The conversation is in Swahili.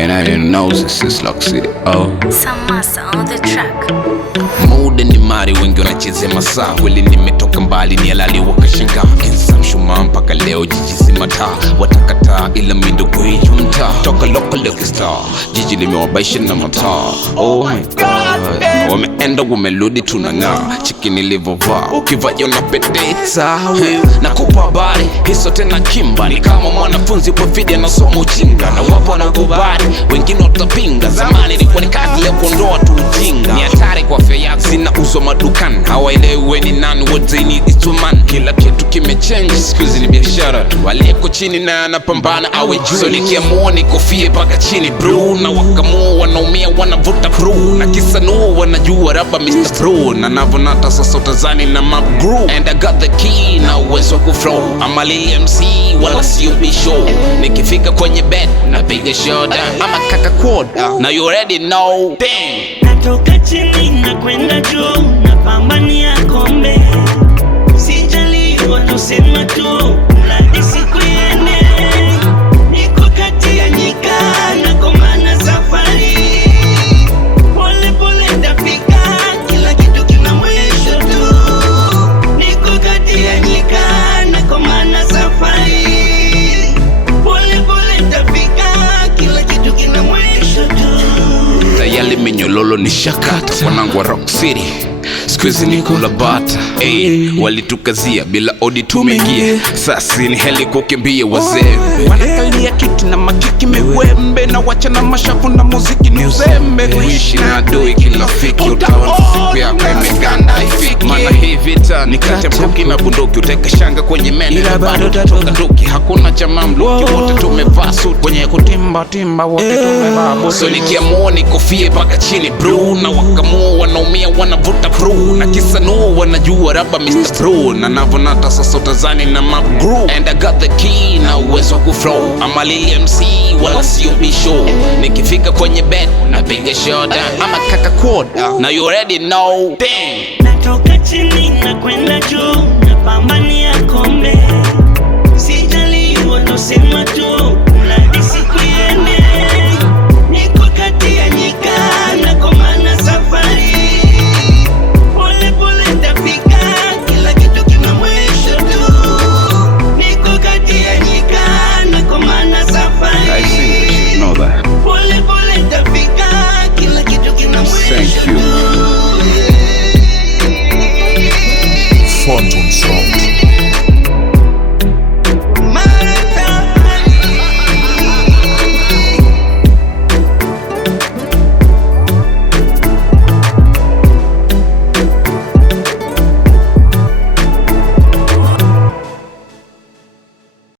And I didn't know this is Lock City. Oh, Samasa on the track. muda ni mari, wengi wanachezea masaa. Kweli nimetoka mbali, ni halali wakashangaa. Kinsa mshumaa mpaka leo jiji zima taa. Watakataa ila mindo kweju mtaa. Toka local local star, jiji limewabaisha na mataa. Oh my god, wameenda wameludi tunang'aa. Chiki nilivovaa, ukivaja unapendeza. Nakupa habari, hiso tena kimba. Ni kama mwanafunzi kwa fidi anasoma ujinga. Na wapo wanakubali, wengine watapinga. Zamani ilikuwa ni kazi ya kuondoa tu ujinga. Ni hatari kwa afya yako, zinauzwa madukani. Hawaelewi we ni nani, what they need is to man. Kila kitu kimechange, siku hizi ni biashara tu. Waliyeko chini na anapambana awe juu. So nikiamua nikofie paka chini bro. Na wakamua wanaumia wanavuta bro. Na kisa nuo wanajua raba Mr. Pro. Na navonata sasa utazani na mabro. And I got the key na uwezo wa kuflow. Ama Lil MC wala sio bisho. Nikifika kwenye bed napiga shoda. Ama kaka quad, now you already know. Damn. Natoka chini na kwenda juu, napambania kombe. Sijali wanasema tu, hadi siku iende. Niko kati ya nyika na komana safari. Pole pole nitafika, kila kitu kina mwisho tu. Niko kati ya nyika na komana safari. Pole pole nitafika, kila kitu kina mwisho tu. Tayali minyololo ni shakata, wanangu wa Rock City sikuizi ni kula bata. Walitukazia bila odi tumeingia. Sasa ni heli kukimbia wazee. Wanakalia kiti na makiki miwembe. Na wacha na mashafu na muziki ni uzembe. Kuishi na adui kila fiki, utaona siku yako imeganda haifiki. Mana hii vita ni kati ya mkuki na bunduki. Uteka shanga kwenye mene na bado utatoka nduki. Hakuna chama mluki, wote tumevaa suit. Kwenye kutimba timba wote tumevaa buti. So nikiamua nikofie paka chini bro. Na wakamua wanaumia wanavuta bro. Na kisa nuo wanajua raba Mr. Pro. Na navonata sasa utazani na mabro. And I got the key na uwezo wa kuflow. Ama Lil MC wala sio bisho. Nikifika kwenye bed napiga shoda. Ama kaka quad, now you already know. Damn. Natoka chini na kwenda juu, napambania kombe.